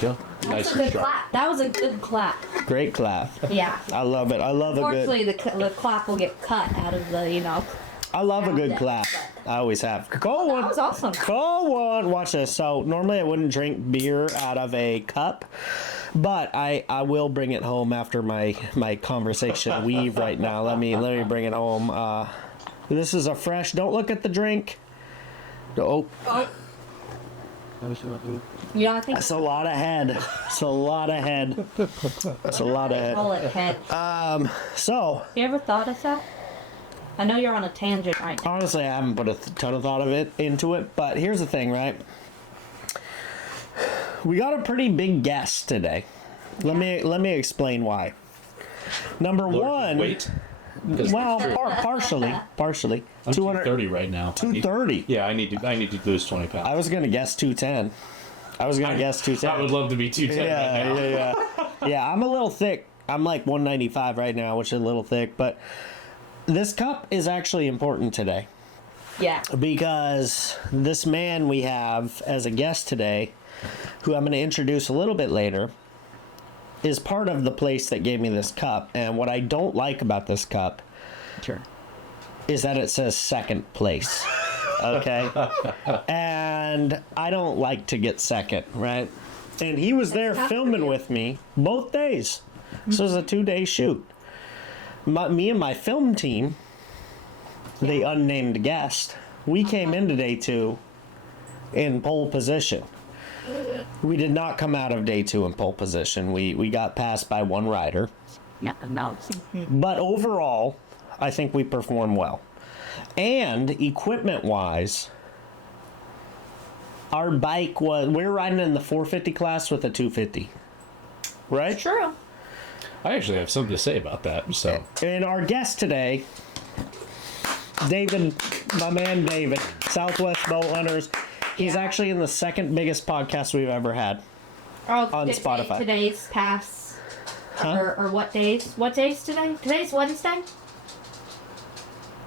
Go. That's Nice a and good sharp. clap. That was a good clap. Great clap. Yeah. I love it. I love a good. Unfortunately, the clap will get cut out of the, I love a good Sound clap. it, I always have. Call one. That was awesome. Call one. Watch this. So normally I wouldn't drink beer out of a cup, but I will bring it home after my conversation weave right now. Let me bring it home. This is a fresh. Don't look at the drink. Oh, I think that's a lot of head. It's a lot of head. That's a lot of head. call it head. So You ever thought of that? I know you're on a tangent right now. honestly, I haven't put a ton of thought of it into it, but here's the thing, right? We got a pretty big guest today. Let me explain why. Number one, Wait. well, partially. I'm 230 right now. 230. Yeah, I need to lose 20 pounds. I was gonna guess 210. I was gonna guess 210. I would love to be 210 right now. Yeah, I'm a little thick. I'm like 195 right now, which is a little thick, but this cup is actually important today Yeah. because this man we have as a guest today, who I'm going to introduce a little bit later, is part of the place that gave me this cup. And what I don't like about this cup is that it says second place. Okay? And I don't like to get second, right? And he was there tough for filming you. with me both days. This was a 2-day shoot. Me and my film team, the unnamed guest, we came into day 2 in pole position. We did not come out of day 2 in pole position. We got passed by one rider. But overall, I think we performed well. And equipment-wise, our bike we were riding in the 450 class with a 250. Right? True. I actually have something to say about that. So And our guest today, David, my man David, Southwest Bow Hunters. He's actually in the second biggest podcast we've ever had. On Spotify. Today's pass. Huh? Or what days? What days today? Today's Wednesday?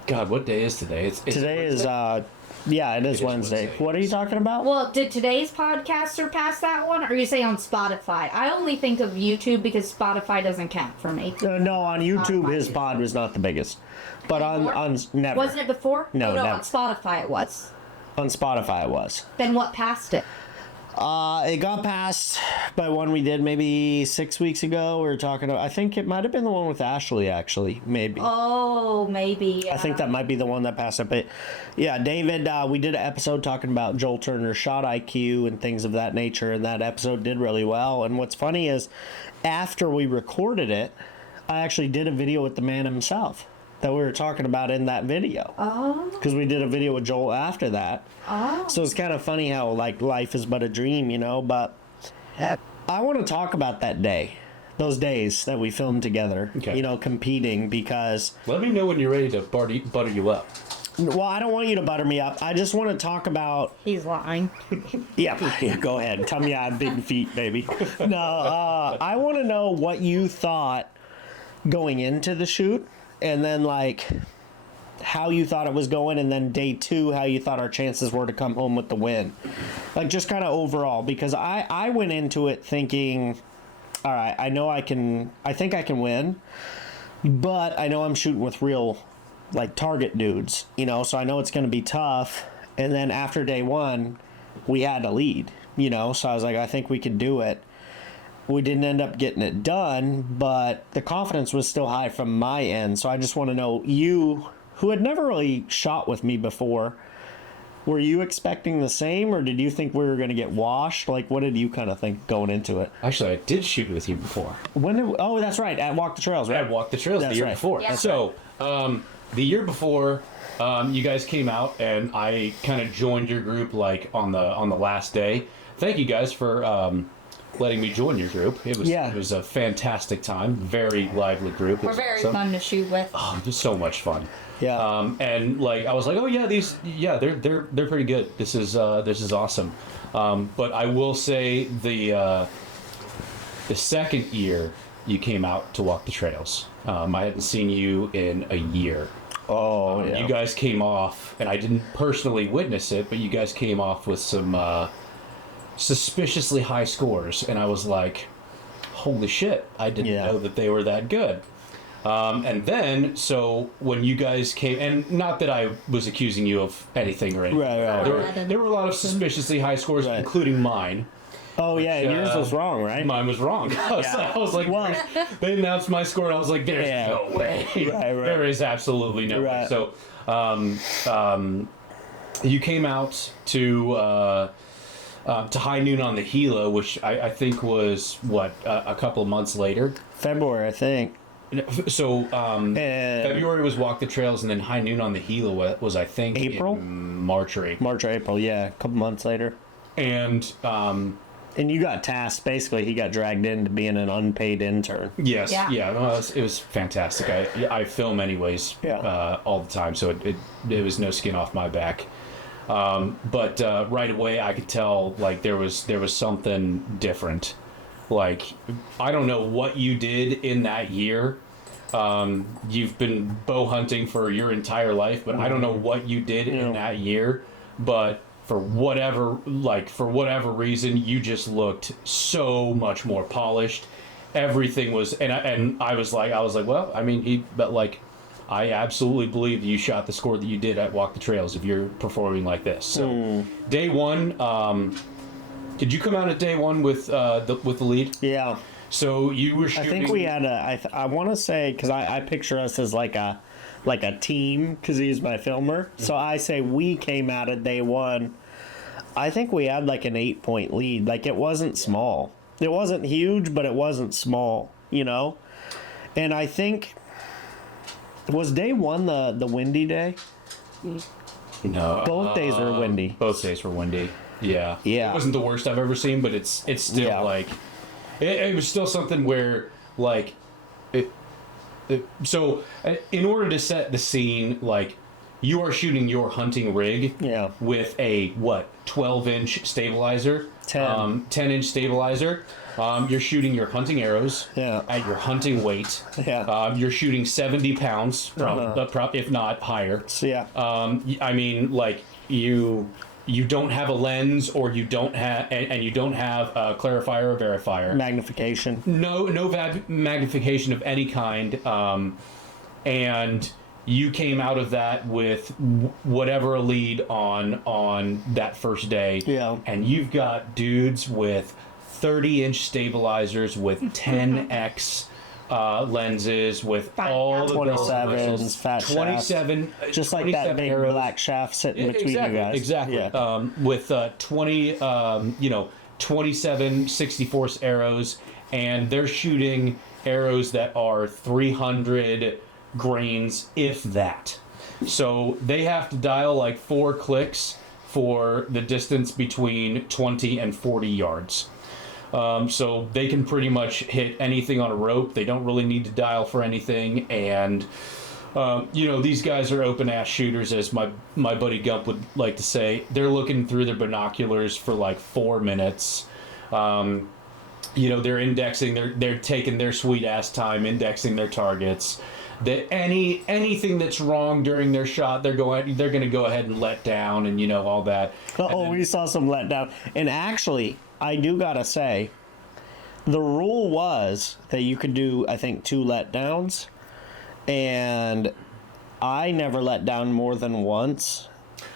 God, what day is today? It's Today is, Wednesday? yeah, it is It is Wednesday. Wednesday. What are you talking about? Well, did today's podcast surpass that one? Or you say on Spotify? I only think of YouTube because Spotify doesn't count for me. No, on YouTube, his pod was not the biggest. But on never. Wasn't it before? No, Oh, no, never. on Spotify it was. On Spotify it was. Then what passed it? It got passed by one we did maybe 6 weeks ago. We were talking about, I think it might have been the one with Ashley, actually, maybe. Oh, maybe. I think that might be the one that passed it. But yeah, David, we did an episode talking about Joel Turner's shot IQ and things of that nature, and that episode did really well. And what's funny is, after we recorded it, I actually did a video with the man himself that we were talking about in that video. Oh. Because we did a video with Joel after that. Oh. So it's kind of funny how, like, life is but a dream, you know? But I want to talk about that day, those days that we filmed together, Okay. you know, competing, because, Let me know when you're ready to butter you up. well, I don't want you to butter me up. I just want to talk about, He's lying. yeah, go ahead. Tell me I have big feet, baby. No, I want to know what you thought going into the shoot, and then, like, how you thought it was going, and then day 2, how you thought our chances were to come home with the win. Like, just kind of overall, because I went into it thinking, all right, I think I can win, but I know I'm shooting with real, like, target dudes, you know, so I know it's going to be tough. And then after day 1, we had a lead, you know, so I was like, I think we can do it. We didn't end up getting it done, but the confidence was still high from my end. So I just want to know, you, who had never really shot with me before, were you expecting the same, or did you think we were going to get washed? Like, what did you kind of think going into it? Actually, I did shoot with you before. Oh, that's right, at Walk the Trails, right? I walked the trails That's the year right. before. Yeah. So, the year before, you guys came out, and I kind of joined your group like on the last day. Thank you guys for letting me join your group. It was a fantastic time. Very lively group. It We're was very awesome. fun to shoot with. Oh, just so much fun. Yeah. And like I was like, oh yeah, they're pretty good. This is awesome. But I will say the second year you came out to walk the trails, I hadn't seen you in a year. Oh, yeah. You guys came off, and I didn't personally witness it, but you guys came off with some suspiciously high scores, and I was like, holy shit, I didn't know that they were that good. And then, so when you guys came, and not that I was accusing you of anything or anything. Right. There were a lot of suspiciously high scores, including mine. Oh, yeah, and yours was wrong, right? Mine was wrong. I was like, Well, they announced my score, and I was like, there's no way. Right. There is absolutely no way. So, you came out to high noon on the Gila, which I think was, a couple of months later? February, I think. So, February was Walk the Trails, and then high noon on the Gila was, I think, April? March or April. March or April, yeah, a couple months later. And you got tasked, basically, he got dragged into being an unpaid intern. Yes, it was fantastic. I film anyways all the time, so it was no skin off my back. But right away I could tell, like, there was something different. Like, I don't know what you did in that year. You've been bow hunting for your entire life, but I don't know what you did in that year. But for whatever reason, you just looked so much more polished. Everything was, and I was like, well, I mean, I absolutely believe you shot the score that you did at Walk the Trails if you're performing like this. So, day one. Did you come out at day one with the lead? Yeah. So you were shooting... I think we had I want to say, because I picture us as like a team, because he's my filmer. So I say we came out at day one. I think we had like an 8-point lead. Like, it wasn't small. It wasn't huge, but it wasn't small, you know? And I think... Was day one the windy day? No. Both days were windy. Both days were windy. Yeah. Yeah. It wasn't the worst I've ever seen, but it's still like it was still something where, like, so in order to set the scene, like, you are shooting your hunting rig with a 12-inch stabilizer, 10-inch stabilizer. You're shooting your hunting arrows at your hunting weight. You're shooting 70 pounds, if not higher. I mean, like, you don't have a lens, or you don't have, and you don't have a clarifier or verifier. Magnification. No magnification of any kind. And you came out of that with whatever a lead on that first day. Yeah. And you've got dudes with 30-inch stabilizers with 10x lenses, with all the 27s, fat 27, just like that big arrows. Black shaft sitting between you guys. Exactly. Yeah. With 27 64 arrows, and they're shooting arrows that are 300 grains, if that. So they have to dial like 4 clicks for the distance between 20 and 40 yards. So they can pretty much hit anything on a rope. They don't really need to dial for anything. And, these guys are open-ass shooters, as my buddy Gump would like to say. They're looking through their binoculars for like 4 minutes. They're indexing. They're taking their sweet-ass time indexing their targets. That anything that's wrong during their shot, they're going to go ahead and let down, and all that. We saw some letdown. And actually, I do gotta say, the rule was that you could do, I think, 2 letdowns, and I never let down more than once,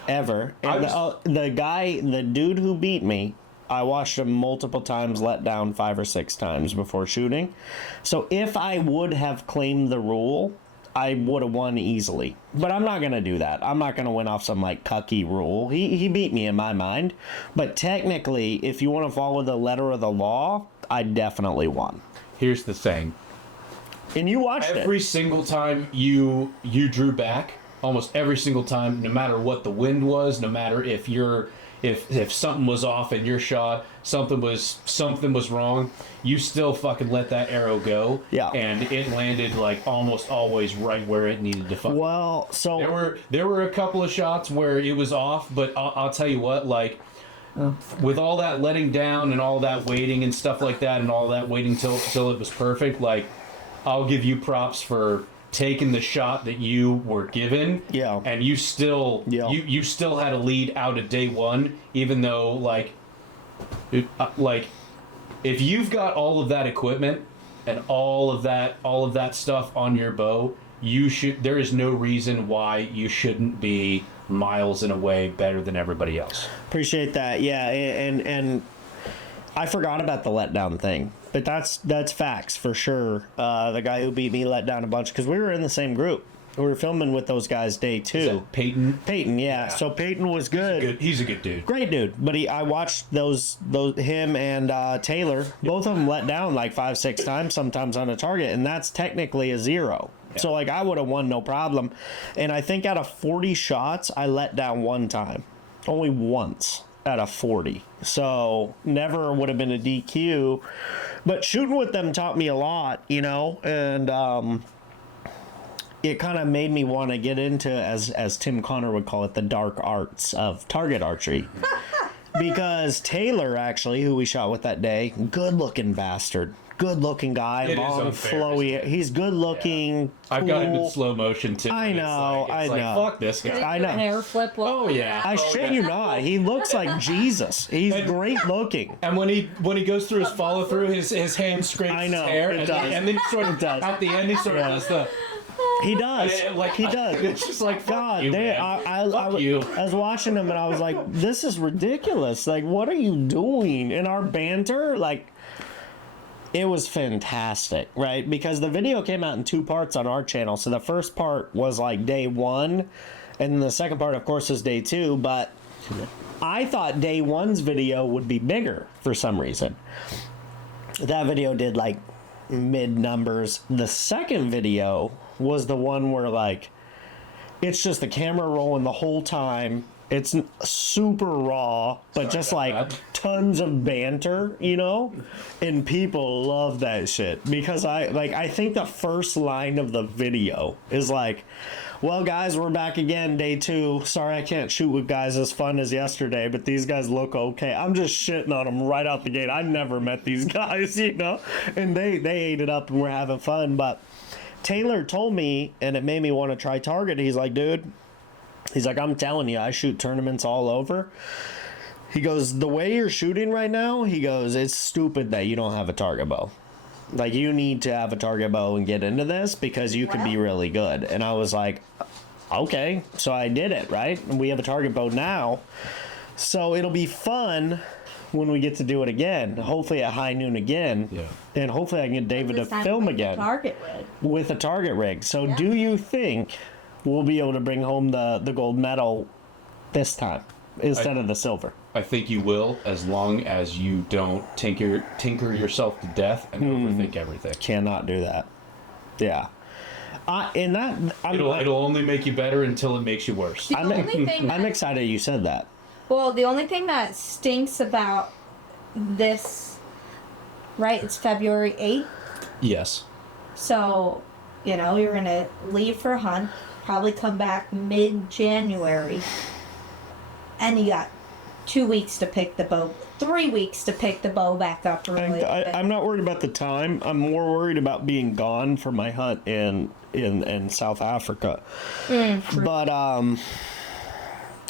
ever. And the dude who beat me, I watched him multiple times let down 5 or 6 times before shooting. So if I would have claimed the rule, I would have won easily. But I'm not going to do that. I'm not going to win off some, like, cucky rule. He beat me in my mind. But technically, if you want to follow the letter of the law, I definitely won. Here's the thing. And you watched every single time you drew back, almost every single time, no matter what the wind was, no matter if something was off in your shot, something was wrong, you still fucking let that arrow go. Yeah. And it landed like almost always right where it needed to fucking. Well, so there were a couple of shots where it was off, but I'll tell you what, like, with all that letting down and all that waiting and stuff like that, and all that waiting till it was perfect, like, I'll give you props for taking the shot that you were given, and you still you still had a lead out of day one, even though, like, Like, if you've got all of that equipment and all of that stuff on your bow, there is no reason why you shouldn't be miles and away better than everybody else. Appreciate that. Yeah, and I forgot about the letdown thing, but that's facts for sure. The guy who beat me let down a bunch because we were in the same group. We were filming with those guys day 2. Is that Peyton? Peyton, yeah. So Peyton was good. He's a good dude. Great dude. But I watched him and Taylor, both of them let down like 5-6 times, sometimes on a target, and that's technically a 0. Yeah. So like I would have won no problem. And I think out of 40 shots, I let down 1 time. Only once out of 40. So never would have been a DQ. But shooting with them taught me a lot, and it kind of made me want to get into, as Tim Connor would call it, the dark arts of target archery. Because Taylor, actually, who we shot with that day, good-looking bastard. Good-looking guy, long, flowy. He's good-looking. Yeah. I've got him in slow motion, too. I know, I know. Fuck this guy. I know. Hair flip. Oh, yeah. I shit you not. He looks like Jesus. He's great-looking. And when he goes through his follow-through, his hand scrapes his hair. It does. And then he sort of does. At the end, he sort of does the... He does. He does. It's just like, God, you, I was watching him and I was like, this is ridiculous. Like, what are you doing? And our banter, like, it was fantastic, right? Because the video came out in 2 parts on our channel. So the first part was like day 1, and the second part, of course, is day 2. But I thought day 1's video would be bigger for some reason. That video did like mid numbers. The second video was the one where like it's just the camera rolling the whole time. It's super raw, but just like tons of banter, and people love that shit because I think the first line of the video is like, well guys, we're back again, day 2. Sorry I can't shoot with guys as fun as yesterday, but these guys look okay. I'm just shitting on them right out the gate. I never met these guys, and they ate it up and we're having fun. But Taylor told me, and it made me want to try target. He's like, dude, I'm telling you, I shoot tournaments all over. He goes, the way you're shooting right now, he goes, it's stupid that you don't have a target bow. Like, you need to have a target bow and get into this because you could be really good. And I was like, okay. So I did it, right? And we have a target bow now. So it'll be fun when we get to do it again, hopefully at high noon again. Yeah. And hopefully I can get David to film again with a target rig. So do you think we'll be able to bring home the gold medal this time instead of the silver? I think you will, as long as you don't tinker yourself to death and overthink everything. Cannot do that. Yeah. It'll only make you better until it makes you worse. I'm excited you said that. Well, the only thing that stinks about this, right, it's February 8th. Yes. So, you're going to leave for a hunt, probably come back mid-January, and you got 2 weeks to pick the bow, 3 weeks to pick the bow back up. Really, I'm not worried about the time. I'm more worried about being gone for my hunt in South Africa.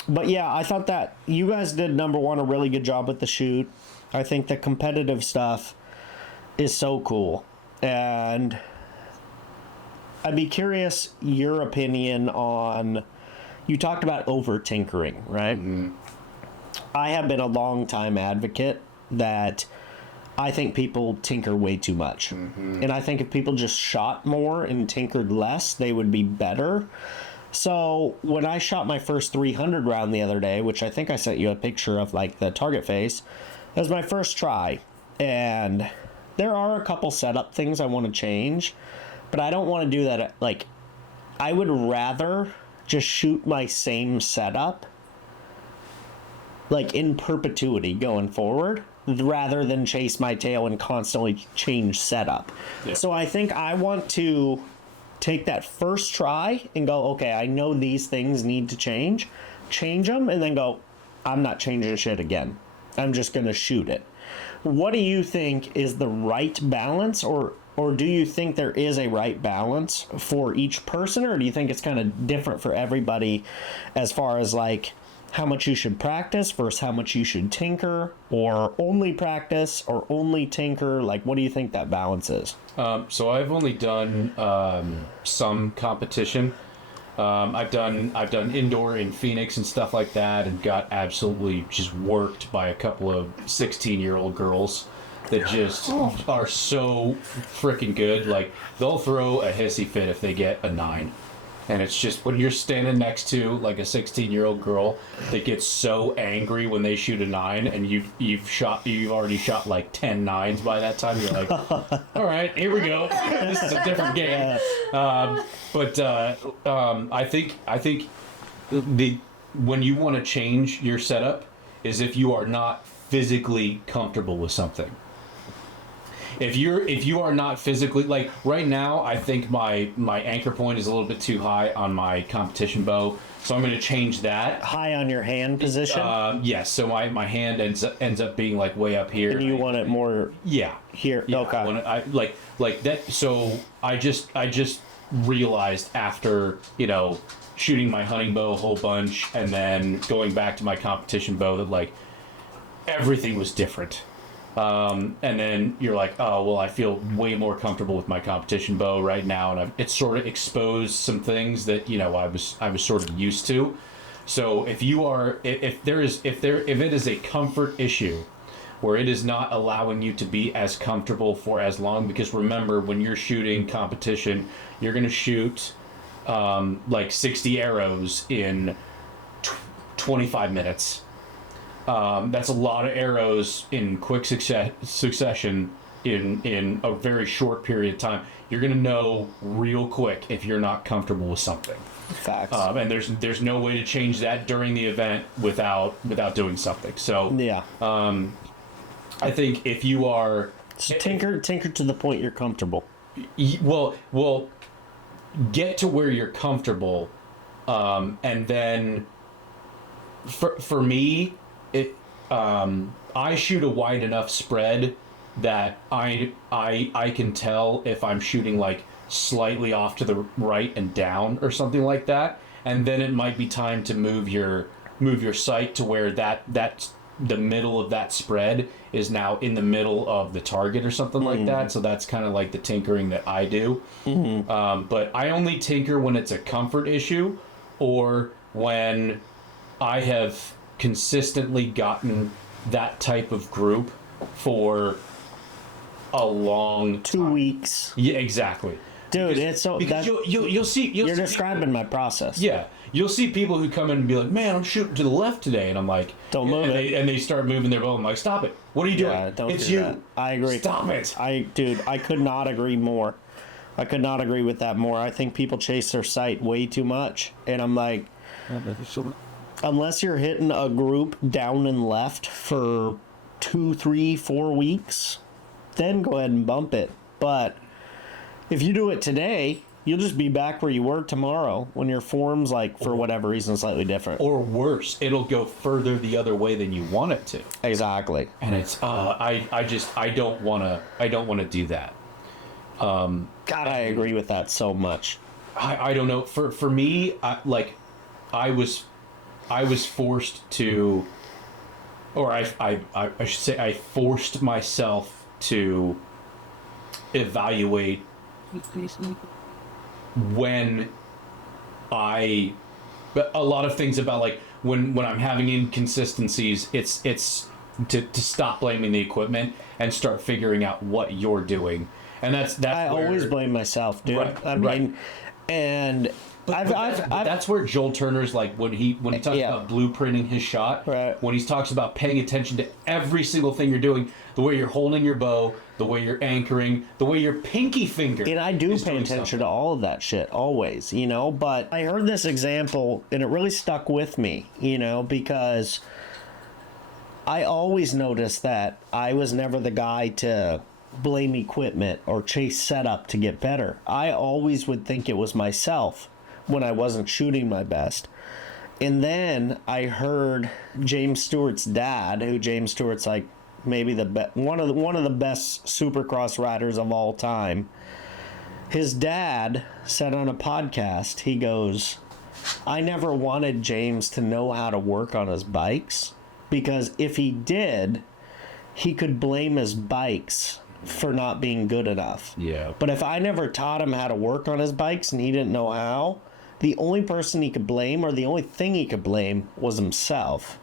But yeah, I thought that you guys did, number one, a really good job with the shoot. I think the competitive stuff is so cool. And I'd be curious your opinion on, you talked about over tinkering, right? Mm-hmm. I have been a long time advocate that I think people tinker way too much. Mm-hmm. And I think if people just shot more and tinkered less, they would be better. So when I shot my first 300 round the other day, which I think I sent you a picture of, like the target face, that was my first try. And there are a couple setup things I want to change, but I don't want to do that. Like, I would rather just shoot my same setup, like in perpetuity going forward, rather than chase my tail and constantly change setup. Yeah. So I think I want to take that first try and go, okay, I know these things need to change them, and then go, I'm not changing shit again. I'm just going to shoot it. What do you think is the right balance, or do you think there is a right balance for each person, or do you think it's kind of different for everybody as far as like how much you should practice versus how much you should tinker, or only practice or only tinker? Like, what do you think that balance is? So I've only done some competition. I've done indoor in Phoenix and stuff like that, and got absolutely just worked by a couple of 16-year-old girls that just are so freaking good. Like, they'll throw a hissy fit if they get a 9. And it's just when you're standing next to like a 16-year-old girl that gets so angry when they shoot a 9, and you've already shot like 10 9s by that time. You're like, all right, here we go. This is a different game. I think the when you want to change your setup is if you are not physically comfortable with something. If you are not physically, like right now, I think my anchor point is a little bit too high on my competition bow, so I'm going to change that. High on your hand position? Yes, so my hand ends up being like way up here. And you want it more here? Yeah, okay. I like that. So I just realized after, shooting my hunting bow a whole bunch and then going back to my competition bow that like everything was different. And then you're like, oh, well, I feel way more comfortable with my competition bow right now, and it's sort of exposed some things that I was sort of used to. So if it is a comfort issue where it is not allowing you to be as comfortable for as long, because remember, when you're shooting competition, you're going to shoot like 60 arrows in 25 minutes. That's a lot of arrows in quick succession in a very short period of time. You're going to know real quick if you're not comfortable with something. Facts. And there's no way to change that during the event without doing something. So yeah. I think if you are tinker to the point you're comfortable. Well, get to where you're comfortable, and then for me. I shoot a wide enough spread that I can tell if I'm shooting like slightly off to the right and down or something like that, and then it might be time to move your sight to where that's the middle of that spread is now in the middle of the target or something like that. So that's kind of like the tinkering that I do. But I only tinker when it's a comfort issue, or when I have consistently gotten that type of group for a long 2 weeks. Yeah, exactly. Dude, it's so because you'll see you're describing my process. Yeah, you'll see people who come in and be like, "Man, I'm shooting to the left today," and I'm like, "Don't move it," and they start moving their bow. I'm like, "Stop it! What are you doing? Yeah, don't it's do you." That. I agree. Stop it! I could not agree more. I could not agree with that more. I think people chase their sight way too much, and I'm like, unless you're hitting a group down and left for 2, 3, 4 weeks, then go ahead and bump it. But if you do it today, you'll just be back where you were tomorrow when your form's, like, for whatever reason, slightly different. Or worse, it'll go further the other way than you want it to. Exactly. And it's I don't wanna do that. God, I agree with that so much. I don't know. For me, I was forced to, or I should say, I forced myself to evaluate when a lot of things about, like, when I'm having inconsistencies, it's to stop blaming the equipment and start figuring out what you're doing. And that's I always blame myself, dude. Right, I mean, and But that's where Joel Turner's, like, when he talks about blueprinting his shot, right. When he talks about paying attention to every single thing you're doing, the way you're holding your bow, the way you're anchoring, the way your pinky finger. And I do pay attention to all of that shit always, but I heard this example and it really stuck with me, because I always noticed that I was never the guy to blame equipment or chase setup to get better. I always would think it was myself when I wasn't shooting my best. And then I heard James Stewart's dad, who James Stewart's like maybe one of the best supercross riders of all time. His dad said on a podcast, he goes, I never wanted James to know how to work on his bikes, because if he did, he could blame his bikes for not being good enough. Yeah. But if I never taught him how to work on his bikes and he didn't know how, the only person he could blame, or the only thing he could blame, was himself.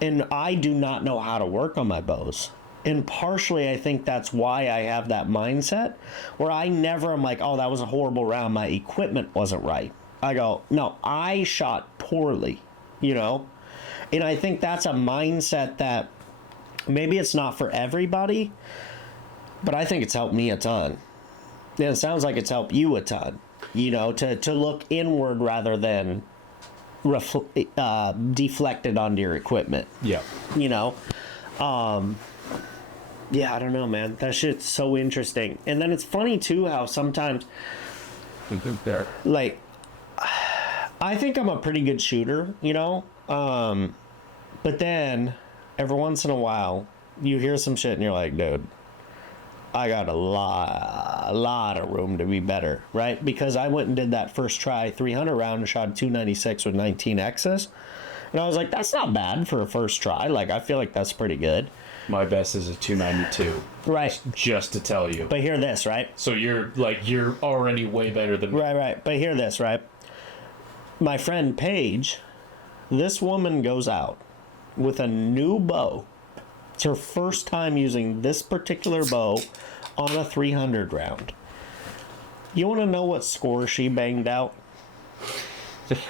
And I do not know how to work on my bows. And partially, I think that's why I have that mindset where I never am like, oh, that was a horrible round. My equipment wasn't right. I go, no, I shot poorly, you know? And I think that's a mindset that maybe it's not for everybody, but I think it's helped me a ton. And it sounds like it's helped you a ton, you know, to look inward rather than deflected onto your equipment. Yeah. You know? Yeah, I don't know, man. That shit's so interesting. And then it's funny, too, how sometimes, like, I think I'm a pretty good shooter, you know? But then, every once in a while, you hear some shit and you're like, dude, I got a lot of room to be better, right? Because I went and did that first try 300 round and shot a 296 with 19 X's. And I was like, that's not bad for a first try. Like, I feel like that's pretty good. My best is a 292. Right. Just to tell you. But hear this, right? So you're already way better than me. Right. But hear this, right? My friend Paige, this woman goes out with a new bow. It's her first time using this particular bow on a 300 round. You want to know what score she banged out?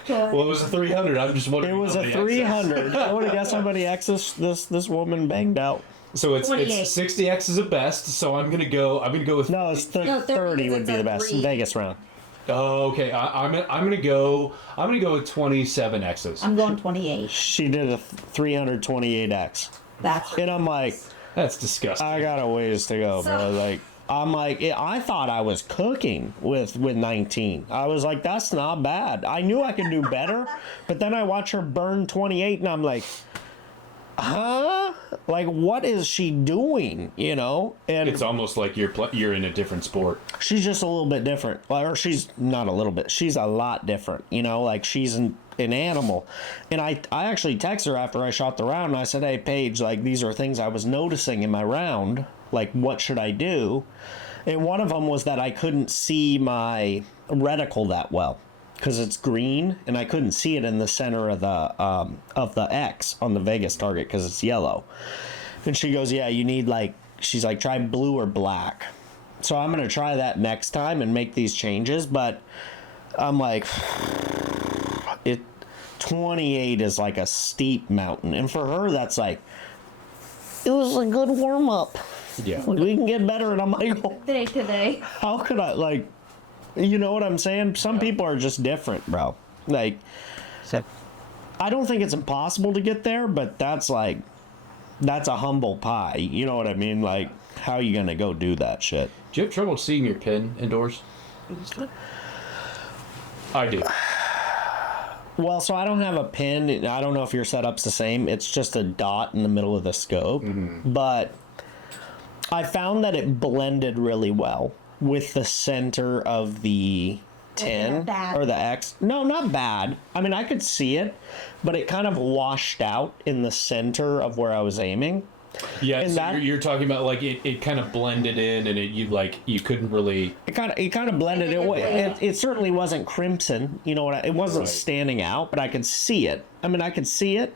Well, it was a 300. I'm just wondering. It was a 300. I want to guess how many X's this woman banged out. So it's 28. 60 X is the best. So I'm gonna go with. No, it's 30 30 would be the best. 3. Vegas round. Oh, okay. I'm gonna go with 27 X's. I'm going 28. She did a 328X. That's And I'm like, That's disgusting. I got a ways to go, bro. Like, I'm like, I thought I was cooking with 19. I was like, that's not bad. I knew I could do better, but then I watch her burn 28, and I'm like, huh? Like, what is she doing? You know? And It's almost like you're in a different sport. she's just a little bit different. Or she's not a little bit. She's a lot different. You know, like she's an animal. And I actually texted her after I shot the round, and I said, hey, Paige, like, these are things I was noticing in my round. Like, what should I do? And one of them was that I couldn't see my reticle that well because it's green, and I couldn't see it in the center of the X on the Vegas target because it's yellow. And she goes, yeah, you need, like, she's like, try blue or black. So I'm going to try that next time and make these changes, but I'm like, 28 is like a steep mountain. And for her, that's like, it was a good warm-up. Yeah. Like, we can get better. And I'm like, oh, today. how could I, like, you know what I'm saying? Some people are just different, bro. Like, I don't think it's impossible to get there, but that's like, that's a humble pie. You know what I mean? Like, how are you going to go do that shit? Do you have trouble seeing your pin indoors? I do. Well, so I don't have a pin. I don't know if your setup's the same. It's just a dot in the middle of the scope. Mm-hmm. But I found that it blended really well with the center of the 10 or the X. No, not bad. I mean, I could see it, but it kind of washed out in the center of where I was aiming. Yeah, And so that- you're talking about like it kind of blended in, and you couldn't really. It kind of blended it. It certainly wasn't crimson. You know what? It wasn't Right. standing out, but I could see it. I mean, I could see it,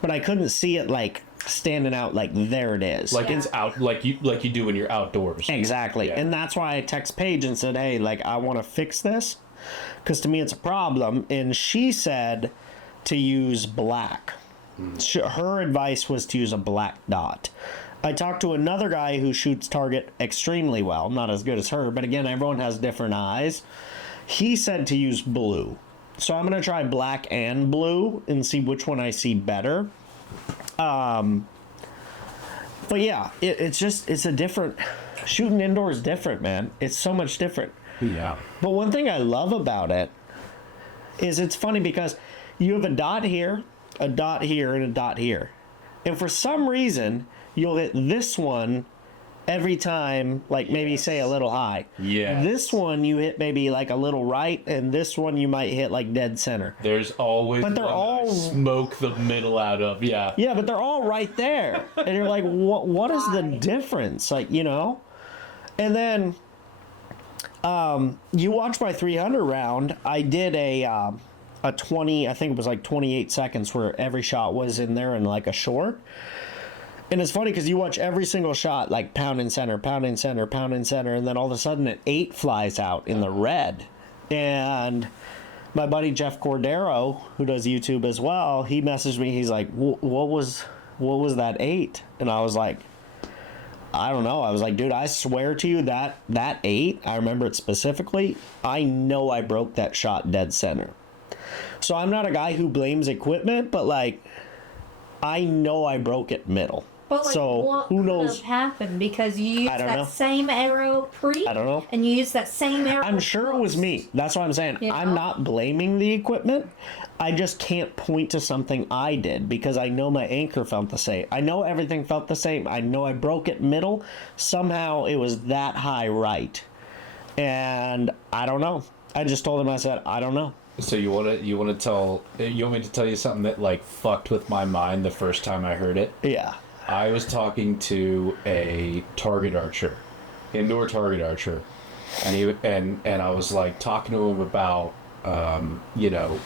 but I couldn't see it like standing out. Like, there it is. Like it's out, like you do when you're outdoors. Exactly. Yeah. And that's why I text Paige and said, hey, like, I want to fix this because to me it's a problem. And she said to use black. Her advice was to use a black dot. I talked to another guy who shoots target extremely well, not as good as her, but again, everyone has different eyes. He said to use blue. So I'm going to try black and blue and see which one I see better. But yeah, it's a different, shooting indoors is different, man. It's so much different. Yeah. But one thing I love about it is it's funny because you have a dot here, a dot here, and a dot here. And for some reason, you'll hit this one every time, like maybe say a little high. Yeah. This one you hit maybe like a little right, and this one you might hit like dead center. There's always But they're one that I all- smoke the middle out of. Yeah. Yeah, but they're all right there, and you're like, what is the difference? Like, you know, and then you watch my 300 round. I did a 20, I think it was like 28 seconds where every shot was in there in like a short. And it's funny because you watch every single shot like pound in center, pound in center, pound in center, and then all of a sudden an 8 flies out in the red. And my buddy Jeff Cordero, who does YouTube as well, he messaged me. He's like, what was that 8? And I was like, I don't know. I was like, dude, I swear to you that 8, I remember it specifically. I know I broke that shot dead center. So I'm not a guy who blames equipment, but like, I know I broke it middle. But like, so what who could knows? have happened? Because you used I don't that know. same arrow I don't know. and you used that same arrow. I'm sure it was me. That's what I'm saying. You I'm know? not blaming the equipment. I just can't point to something I did because I know my anchor felt the same. I know everything felt the same. I know I broke it middle. Somehow it was that high right. And I don't know. I just told him, I said, I don't know. So you want me to tell you something that like fucked with my mind the first time I heard it? Yeah. I was talking to a target archer, indoor target archer, and I was like talking to him about you know,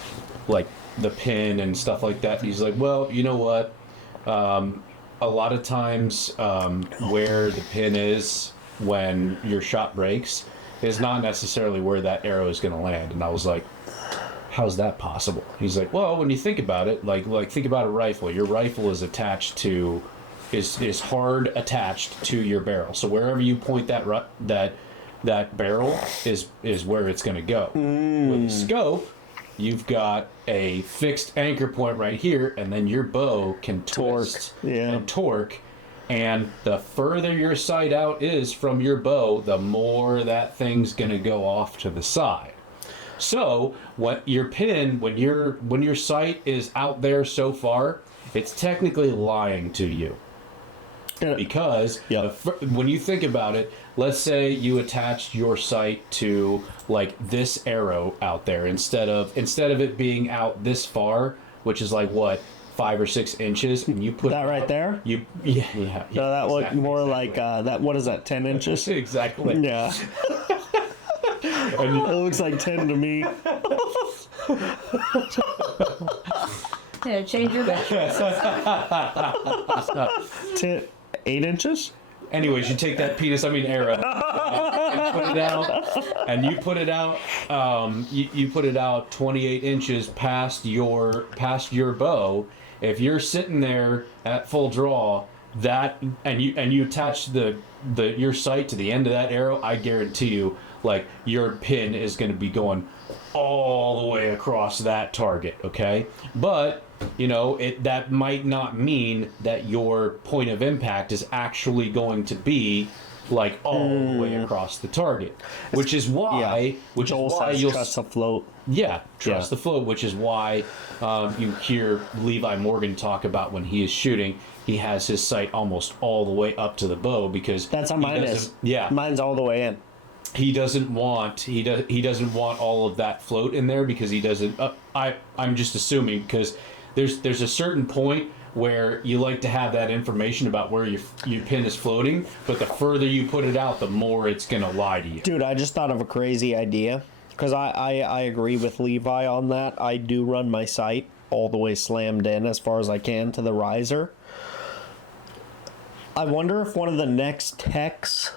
like the pin and stuff like that. He's like, well, you know what? A lot of times where the pin is when your shot breaks is not necessarily where that arrow is going to land. And I was like, how's that possible? He's like, well, when you think about it, like think about a rifle. Your rifle is attached to is hard attached to your barrel. So wherever you point that barrel is where it's going to go. With a scope, you've got a fixed anchor point right here, and then your bow can twist and torque. And the further your sight out is from your bow, the more that thing's going to go off to the side. So what your pin, when your sight is out there so far, it's technically lying to you. Because when you think about it, let's say you attached your sight to like this arrow out there instead of it being out this far, which is like what, 5 or 6 inches, and you put that right there. Yeah. So that looked more like that. What is that? 10 inches? Exactly. Yeah. It looks like 10 to me. Yeah, change your measurements. 8 inches? Anyways, you take that arrow and put it out, and you put it out. You put it out 28 inches past your bow. If you're sitting there at full draw, and you attach your sight to the end of that arrow, I guarantee you, like your pin is going to be going all the way across that target. Okay, but you know that might not mean that your point of impact is actually going to be like all the way across the target, which is why you'll trust the float. Trust the float, which is why you hear Levi Morgan talk about when he is shooting, he has his sight almost all the way up to the bow because that's how mine is. Yeah, mine's all the way in. He doesn't want all of that float in there because he doesn't. I'm just assuming because there's a certain point where you like to have that information about where your pin is floating, but the further you put it out, the more it's gonna lie to you. Dude, I just thought of a crazy idea because I agree with Levi on that. I do run my sight all the way slammed in as far as I can to the riser. I wonder if one of the next techs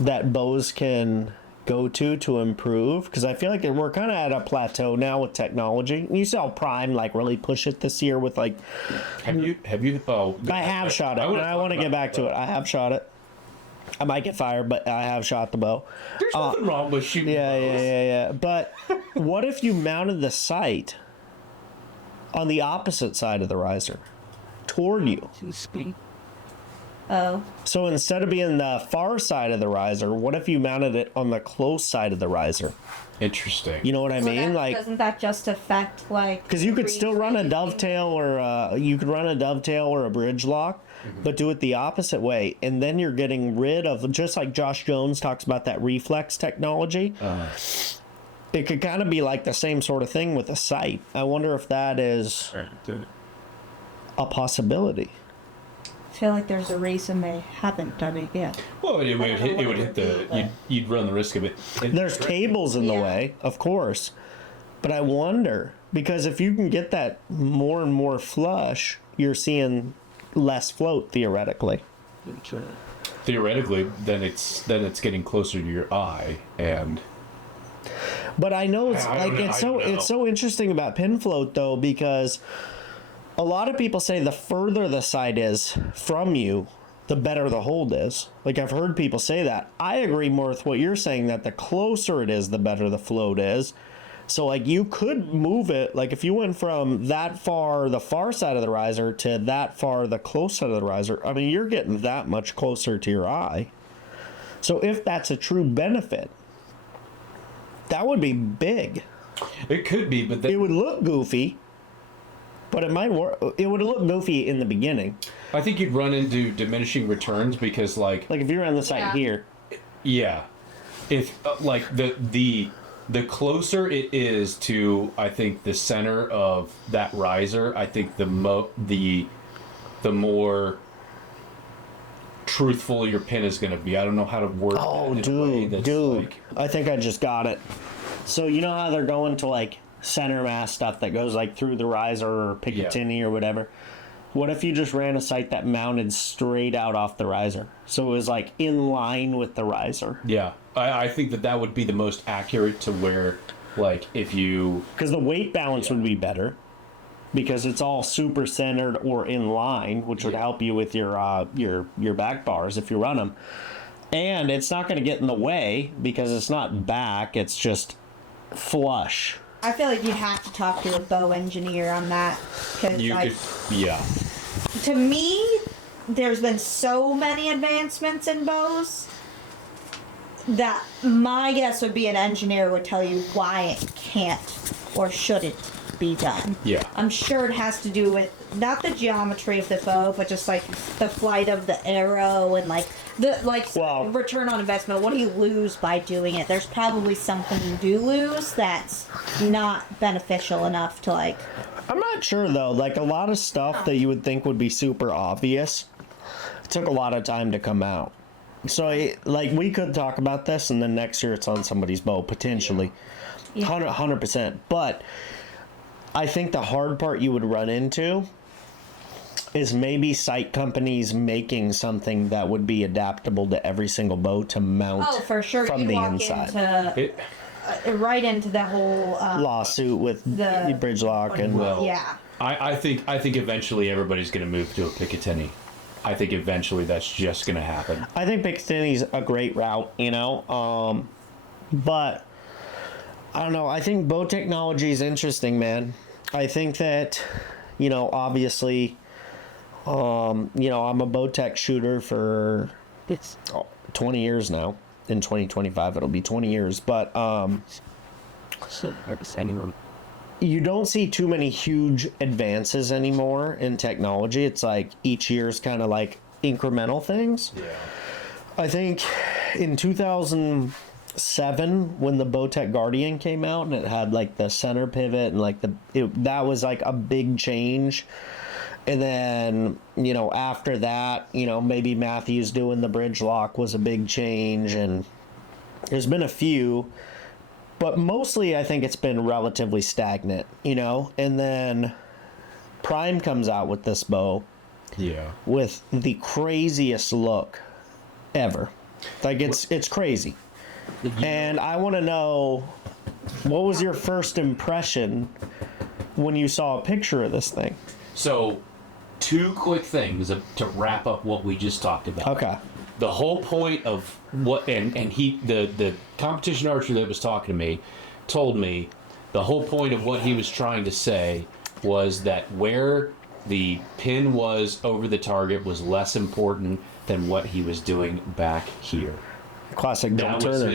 that bows can go to improve, because I feel like we're kind of at a plateau now with technology. You saw Prime like really push it this year with like. Have you? Oh, I have shot it, and I want to get back to it. I have shot it. I might get fired, but I have shot the bow. There's nothing wrong with shooting. Yeah. But what if you mounted the sight on the opposite side of the riser, toward you? Oh. So instead of being the far side of the riser, what if you mounted it on the close side of the riser? Interesting. You know what I mean? Like, doesn't that just affect like? because you could still run a dovetail or a bridge lock, but do it the opposite way. And then you're getting rid of, just like Josh Jones talks about that reflex technology. It could kind of be like the same sort of thing with a sight. I wonder if that is a possibility. I feel like there's a reason they haven't done it yet. Well, it would hit the. You'd run the risk of it. There's cables in the way, of course. But I wonder, because if you can get that more and more flush, you're seeing less float theoretically. Theoretically, then it's getting closer to your eye, and. But I know it's so interesting about pin float though, because a lot of people say the further the sight is from you, the better the hold is. Like, I've heard people say that. I agree more with what you're saying, that the closer it is, the better the float is. So, like, you could move it, like, if you went from that far, the far side of the riser, to that far, the close side of the riser, I mean, you're getting that much closer to your eye. So, if that's a true benefit, that would be big. It could be, but it would look goofy. But it might work. It would look goofy in the beginning. I think you'd run into diminishing returns because, like if you're on the side here. Yeah, if like the closer it is to, I think, the center of that riser, I think the more truthful your pin is going to be. I don't know how to word. Oh, dude, I think I just got it. So you know how they're going to like center mass stuff that goes like through the riser or Picatinny or whatever. What if you just ran a sight that mounted straight out off the riser, so it was like in line with the riser? Yeah, I think that would be the most accurate to where, like, if you, because the weight balance would be better because it's all super centered or in line, which would help you with your back bars if you run them, and it's not going to get in the way because it's not back, it's just flush. I feel like you have to talk to a bow engineer on that, because to me, there's been so many advancements in bows that my guess would be an engineer would tell you why it can't or shouldn't be done. Yeah. I'm sure it has to do with not the geometry of the bow, but just like the flight of the arrow and like return on investment. What do you lose by doing it? There's probably something you do lose that's not beneficial enough to like. I'm not sure though. Like a lot of stuff that you would think would be super obvious, it took a lot of time to come out. So like we could talk about this, and then next year it's on somebody's bow potentially, 100%. But I think the hard part you would run into is maybe sight companies making something that would be adaptable to every single bow to mount for sure. from you the walk inside. Right into the whole lawsuit with the bridge lock and I think eventually everybody's going to move to a Picatinny. I think eventually that's just going to happen. I think Picatinny's a great route, but I don't know. I think bow technology is interesting, man. I think that, obviously, I'm a bow tech shooter for 20 years now. In 2025, it'll be 20 years. But you don't see too many huge advances anymore in technology. It's like each year's kind of like incremental things. Yeah. I think in 2007, when the Bowtech Guardian came out and it had like the center pivot and like that was like a big change. And then, after that, maybe Matthews doing the bridge lock was a big change. And there's been a few, but mostly I think it's been relatively stagnant, And then Prime comes out with this bow. Yeah. With the craziest look ever. Like, it's crazy. And I want to know, what was your first impression when you saw a picture of this thing? So, two quick things to wrap up what we just talked about. Okay. The whole point of what, and the competition archer that was talking to me told me the whole point of what he was trying to say was that where the pin was over the target was less important than what he was doing back here. Classic Bill Turner.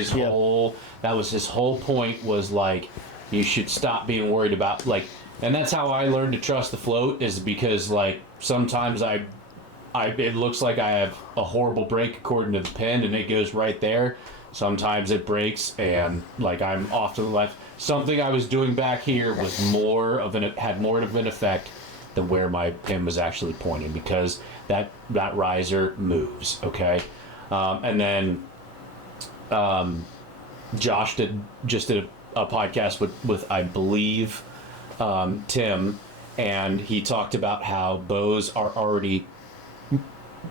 That was his whole point, was like, you should stop being worried about, like, and that's how I learned to trust the float, is because, like, sometimes I it looks like I have a horrible break according to the pin, and it goes right there. Sometimes it breaks, and like I'm off to the left. Something I was doing back here was had more of an effect than where my pin was actually pointing, because that riser moves. Okay, and then Josh did a podcast with I believe Tim, and he talked about how bows are already,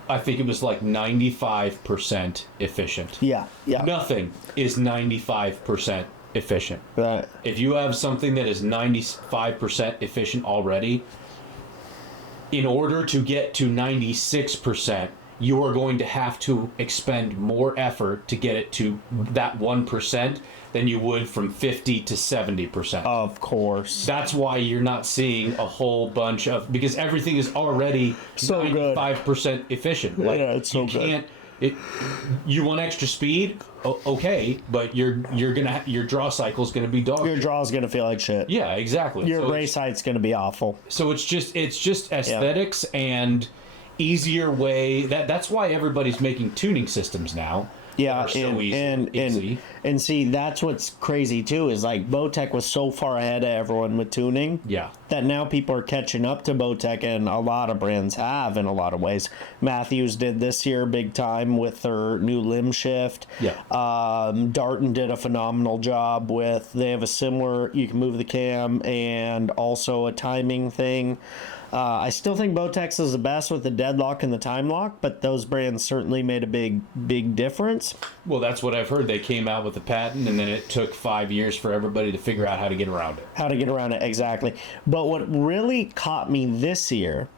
I think it was like 95% efficient. Yeah. Nothing is 95% efficient. Right. If you have something that is 95% efficient already, in order to get to 96%, you are going to have to expend more effort to get it to that 1% than you would from 50 to 70%. Of course. That's why you're not seeing a whole bunch of, because everything is already So 95% efficient. Like, Yeah, it's so you good. You want extra speed? Okay, but your draw cycle is going to be dog. Your draw's gonna feel like shit. Yeah, exactly. Your So race height's gonna be awful. so it's just aesthetics and easier way. That's why everybody's making tuning systems now. Yeah, Are so easy. and see, that's what's crazy too, is like Bowtech was so far ahead of everyone with tuning. Yeah. That now people are catching up to Bowtech, and a lot of brands have in a lot of ways. Matthews did this year big time with their new limb shift. Yeah. Darton did a phenomenal job with, they have a similar, you can move the cam and also a timing thing. I still think Bowtech is the best with the deadlock and the time lock, but those brands certainly made a big difference. Well, that's what I've heard. They came out with a patent, and then it took 5 years for everybody to figure out how to get around it. How to get around it, exactly. But what really caught me this year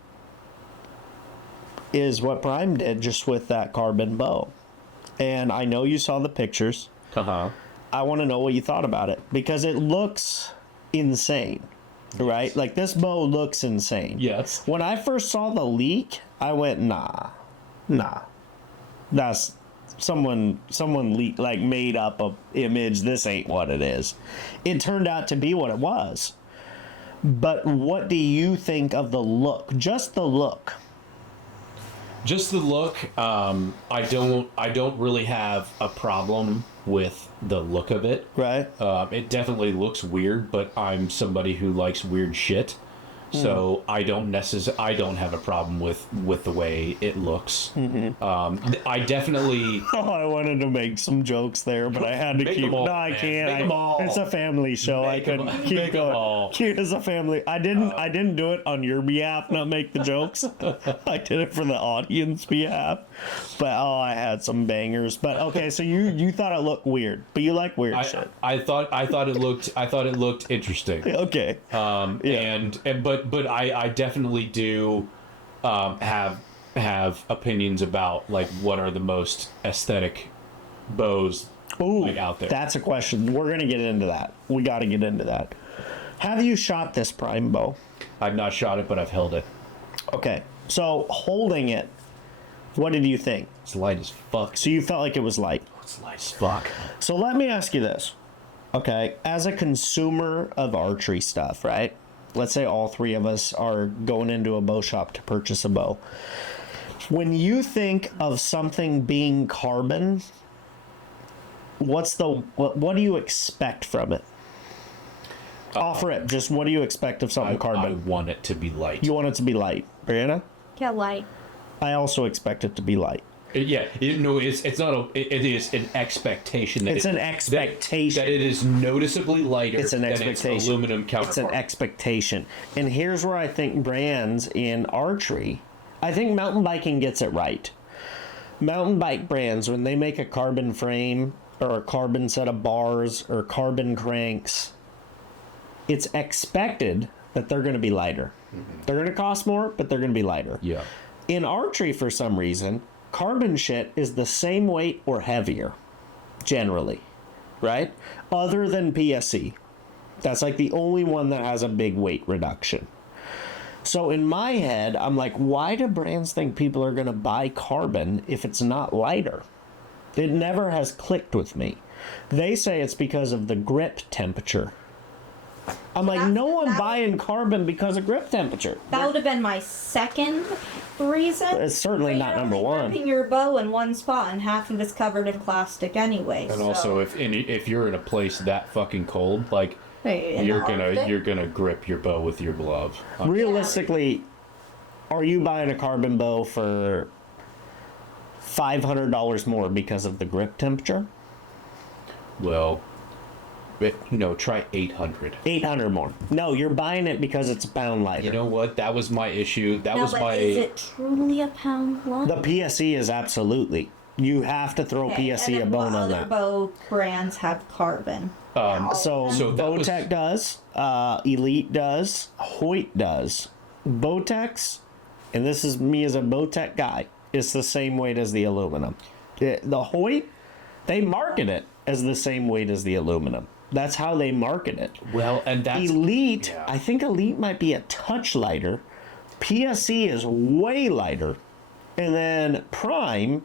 is what Prime did just with that carbon bow. And I know you saw the pictures. Uh-huh. I want to know what you thought about it, because it looks insane, right? Like, this bow looks insane. Yes. When I first saw the leak, I went, nah. That's someone like made up a image. This ain't what it is. It turned out to be what it was. But what do you think of the look? Just the look. Just the look. I don't really have a problem with the look of it. Right. It definitely looks weird, but I'm somebody who likes weird shit. So I don't have a problem with the way it looks. I definitely. Oh, I wanted to make some jokes there, but I had to Make keep. them all, No, I man. can't. Make them all. It's a family show. Make I couldn't them- keep make them going. all. Cute as a family. I didn't do it on your behalf, not make the jokes. I did it for the audience behalf. But I had some bangers. But okay, so you thought it looked weird, but you like weird shit. I thought it looked interesting. Okay. But I definitely do have opinions about like what are the most aesthetic bows Ooh, like out there. that's a question. We're gonna get into that. We got to get into that. Have you shot this Prime bow? I've not shot it, but I've held it. Okay. So holding it, what did you think? It's light as fuck. So you felt like it was light. It's light as fuck. So let me ask you this. Okay, as a consumer of archery stuff, right? Let's say all three of us are going into a bow shop to purchase a bow. When you think of something being carbon, what do you expect from it? Offer it. Just what do you expect of something I carbon? want it to be light. You want it to be light, Brianna? Yeah, light. I also expect it to be light. It's not it is an expectation. It's an expectation. that it is noticeably lighter. It's an than expectation. Its aluminum counterpart. It's an expectation. And here's where I think brands in archery, I think mountain biking gets it right. Mountain bike brands, when they make a carbon frame or a carbon set of bars or carbon cranks, it's expected that they're going to be lighter. They're going to cost more, but they're going to be lighter. Yeah. In archery, for some reason, carbon shit is the same weight or heavier, generally, right? Other than PSC. That's like the only one that has a big weight reduction. So in my head, I'm like, why do brands think people are going to buy carbon if it's not lighter? It never has clicked with me. They say it's because of the grip temperature. I'm like, That's- no one that- buying carbon because of grip temperature. That would have been my second reason. It's certainly But not you're number only one. gripping your bow in one spot, and half of it's covered in plastic anyway. And so. also, if you're in a place that fucking cold, like Hey, in you're the gonna Arctic? grip your bow with your glove. Realistically, are you buying a carbon bow for $500 more because of the grip temperature? Well, try 800. 800 more. No, you're buying it because it's a pound lighter. You know what? That was my issue. That No, was but my. is it truly a pound long? The PSE is absolutely. You have to throw Okay, PSE and a then bone what on other that. bow brands have carbon? So that was- Bowtech does, Elite does, Hoyt does. Bowtech's, and this is me as a Bowtech guy, it's the same weight as the aluminum. The Hoyt, they market it as the same weight as the aluminum. That's how they market it. Well, and that's Elite, yeah. I think Elite might be a touch lighter. PSE is way lighter. And then Prime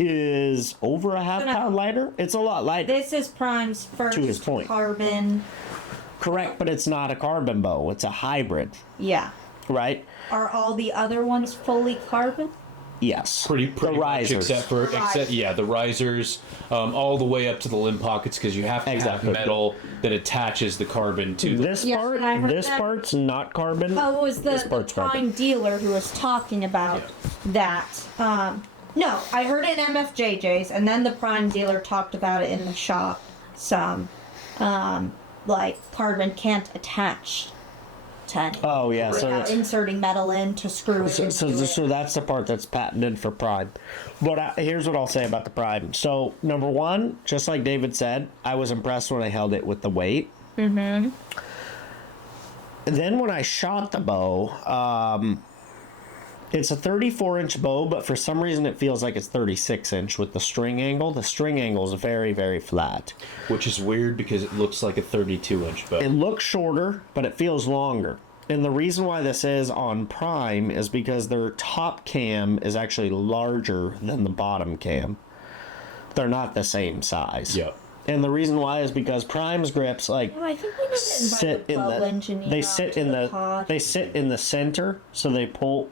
is over a half So now- pound lighter. It's a lot lighter. This is Prime's first To his point. carbon. Correct, but it's not a carbon bow. It's a hybrid, Yeah. right? Are all the other ones fully carbon? Yes. pretty the much, risers. except the risers, all the way up to the limb pockets, because you have to Exactly. have metal that attaches the carbon to the. This Yes, and I heard this that- part's not carbon. Oh, it was This the part's Prime carbon. dealer who was talking about that. No, I heard it in MFJJ's, and then the Prime dealer talked about it in the shop. Some, like carbon can't attach to anything Oh yeah, so without that's, inserting metal in to screw it so, into so, it. so that's the part that's patented for Prime. But here's what I'll say about the Prime. So number one, just like David said, I was impressed when I held it with the weight. Mm-hmm. And then when I shot the bow, it's a 34-inch bow, but for some reason it feels like it's 36-inch with the string angle. The string angle is very, very flat. Which is weird because it looks like a 32-inch bow. It looks shorter, but it feels longer. And the reason why this is on Prime is because their top cam is actually larger than the bottom cam. They're not the same size. Yeah. And the reason why is because Prime's grips like Oh, I think we need to sit invite the in bow the engineer they sit onto in the pod. they sit in the center, so they pull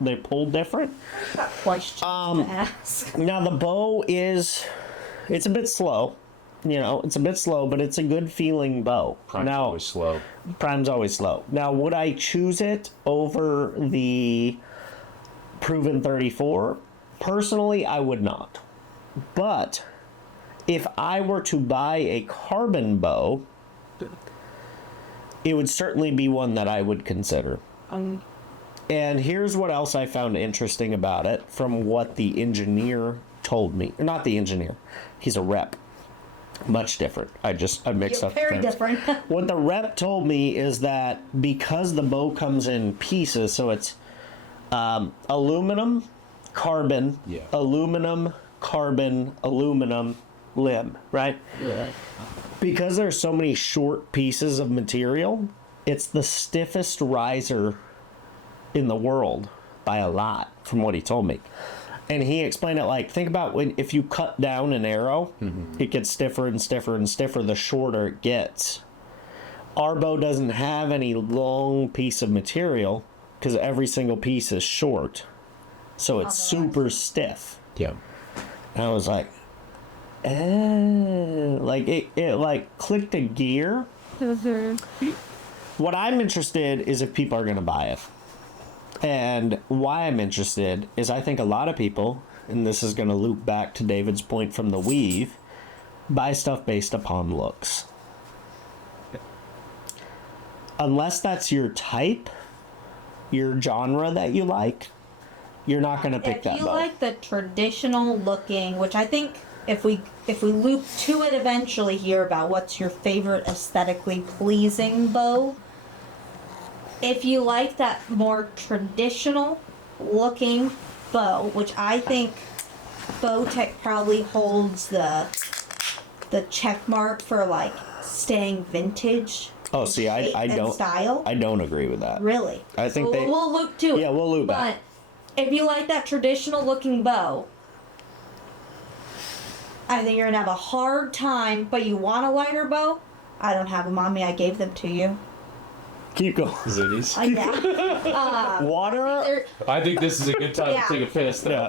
different. Got questions to ask. Now the bow it's a bit slow. It's a bit slow, but it's a good feeling bow. Prime's now always slow. Prime's always slow. Now, would I choose it over the Proven 34? Personally, I would not. But if I were to buy a carbon bow, it would certainly be one that I would consider. And here's what else I found interesting about it from what the engineer told me. Not the engineer, he's a rep. Much different. I mixed You're up the very terms. different. What the rep told me is that because the bow comes in pieces, so it's aluminum, carbon, Yeah. aluminum, carbon, aluminum, limb, right? Yeah. Because there's so many short pieces of material, it's the stiffest riser in the world by a lot, from what he told me. And he explained it like, think about if you cut down an arrow, it gets stiffer and stiffer and stiffer the shorter it gets. Our bow doesn't have any long piece of material because every single piece is short. So it's super stiff. Yeah. And I was like, like it like clicked a gear. What I'm interested is if people are going to buy it. And why I'm interested is I think a lot of people, and this is going to loop back to David's point from the weave, buy stuff based upon looks. Unless that's your type, your genre that you like, you're not going to pick If that you bow. like the traditional looking, which I think if we loop to it eventually here about what's your favorite aesthetically pleasing bow, if you like that more traditional looking bow, which I think Bowtech probably holds the check mark for like staying vintage. Oh, see, I and don't style. I don't agree with that. Really? I think Well, they we'll loop to it. Yeah, we'll loop But back. if you like that traditional looking bow, I think you're gonna have a hard time. But you want a lighter bow? I don't have them on me. I gave them to you. Keep going. Zitties. Yeah. Water. There- I think this is a good time Yeah. to take a piss. Though. Yeah.